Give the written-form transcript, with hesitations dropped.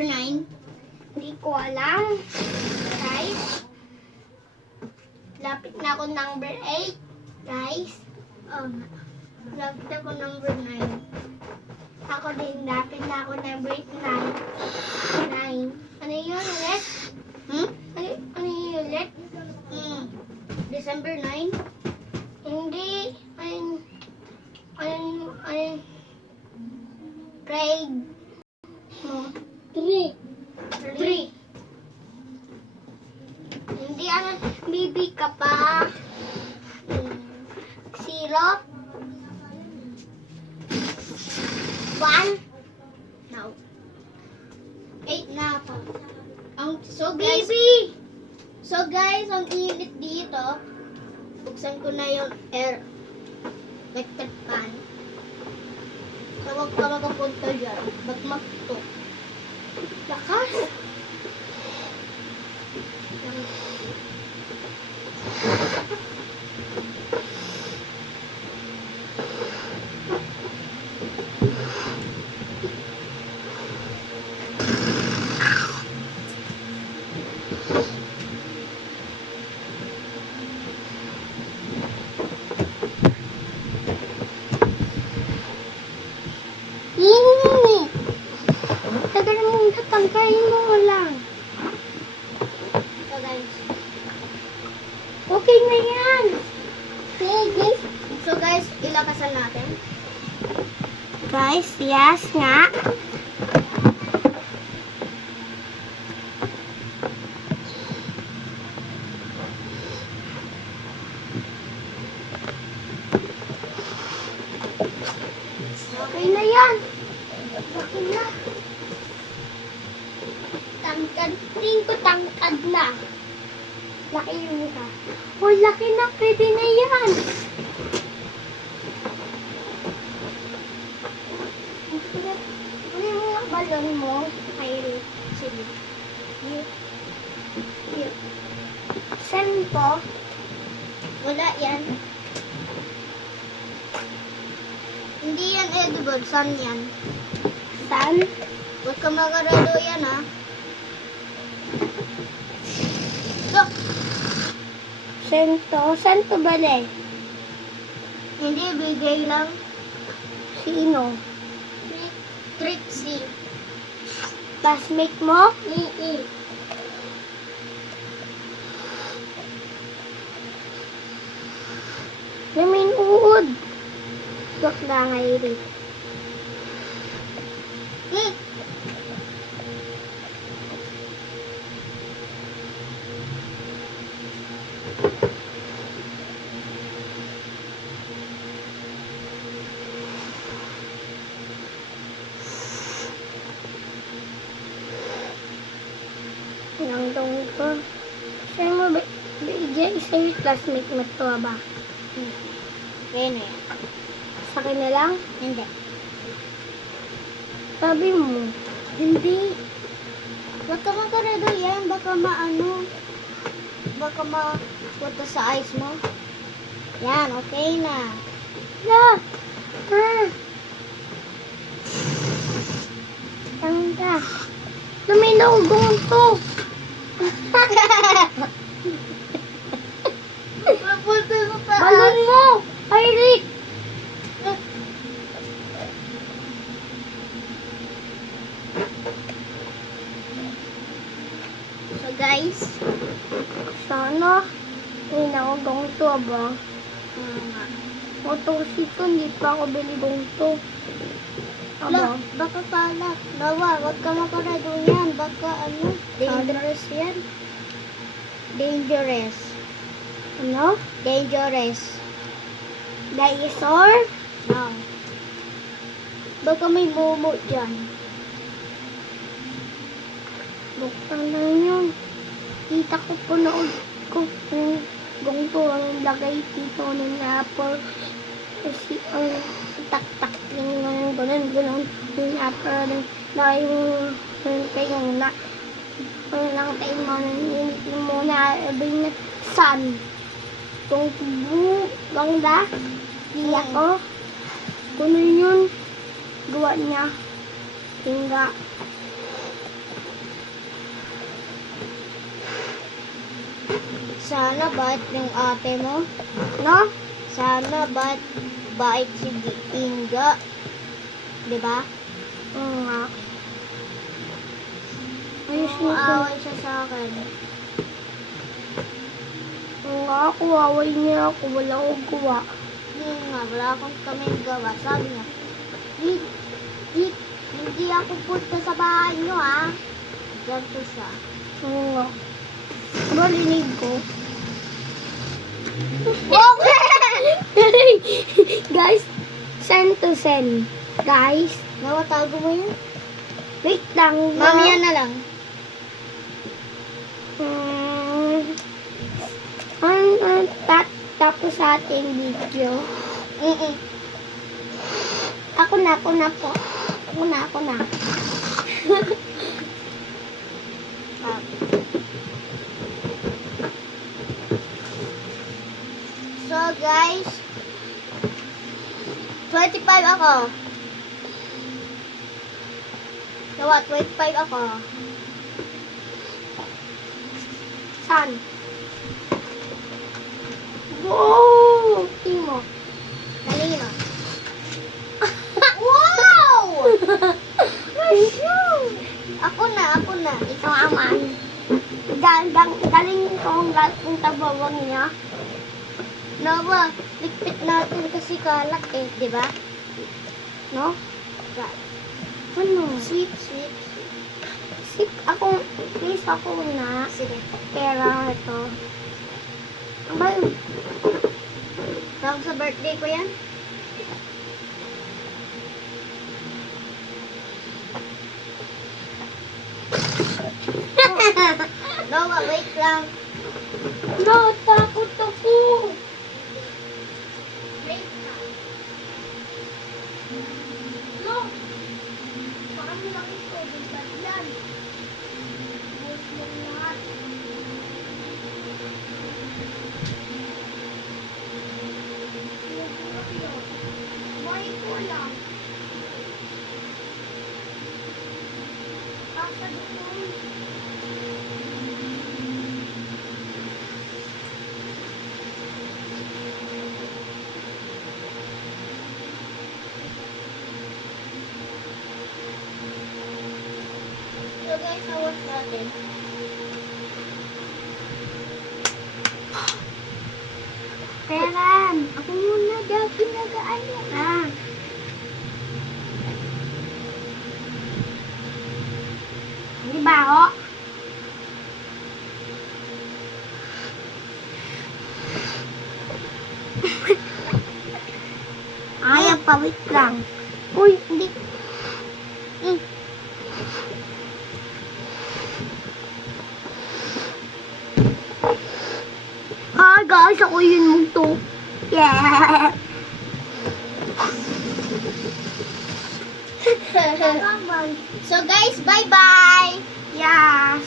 9. Hindi ko alam. Guys. Lapit na ako number 8. Guys. Lapit ako number 9. Ako din, lapit na ako number 9. 9. Ano yun ulit? Ano yun ulit? December 9? Hindi. Grade. 3. Hindi, bibi ka pa. 0. 1. No. 8 na ako. So guys, ang init dito. Buksan ko na yung air electric fan. So, huwag ka makapunta dyan. Magmakto. Lakas! Tagal mong tatangkain mo lang. So guys. Okay na yan. Okay. So guys, ilakasan natin. Guys, yes nga. Okay na yan. Okay na. Tingin ko tangkad na. Laki yung mukha. Oh, laki na. Pwede na yan. Ano yung mga balon mo? Ay, sige. Here. Saan po? Wala yan. Hindi yan edible. Saan yan? Saan? Huwag ka makarado yan, ha? Look! Saan to bale? Hindi, bigay lang. Sino? Trixie. Classmate mo? Namin uod. Look na ngayon. Nandong ko. Saan mo ba? Bigyan isa yung classmate mo to ba? Yan eh. Sa akin na lang? Hindi. Sabi mo? Hindi. Baka makarado yan. Baka maano. Baka mapunta sa eyes mo. Yan, okay na. Yeah. Tangga. Luminaw to. Balon mo! Eric! So guys, sana inawagong to ba? Otosito, hindi pa ako bili gong to. Aba? Baka pala. Bawa, wag ka makarado yan. Baka ano, dangerous yan. Dangerous. Ano? Dangerous. Dinosaur? No. Baka may momo dyan. Buksan na yun. Kita ko po na ko kung to ang lagay dito ng apple. Kasi ang tak-tak yung ganun yung apple na yung tayo na lang tayo mo nang muna abing na sun. Kung bangda, iya ko. Kuno yun, gawa niya. Tingga. Sana ba't yung ate mo? No? Sana ba't bait si Inga? Diba? Oo nga. Ayos mo ko. Away siya sa akin. Oo nga, kuwaway niya ako. Wala akong gawa. Hindi nga, wala akong kaming gawa. Sabi niya, hindi ako punta sa bahay niyo, ha? Ganito siya. Oo nga. Marinig ko. Guys, send to send. Guys, Nawatago mo yun? wait lang. Mamaya na lang. Tapos sa ating video. Mm-mm. Ako na po. Ako na. Ah. So guys, 25 ako. Nawa, 25 ako. Saan? Wow! Timo. Kanina. Wow! Ako na. Ikaw aman. Galing ko ang tabawang niya. Nawa, likpit natin kasi kalat eh, di ba? No? Ano? Sweet. Please ako na. Sige. Pera ito. Ang ba yun? Tawag sa birthday ko yan? Nawa, wait lang. No, takot ako. Wait lang. No. Paano lang ito? Bigat yan. Bus mo lahat. Buhay ko lang. Kasag ito. So guys, awas natin. Peran. Ako muna daw pinagaan yan. Di ba ako? Ayaw pa, wait lang. Uy, hindi. Hi guys, ako yun mo to. Yeah. So guys, bye-bye! Yes.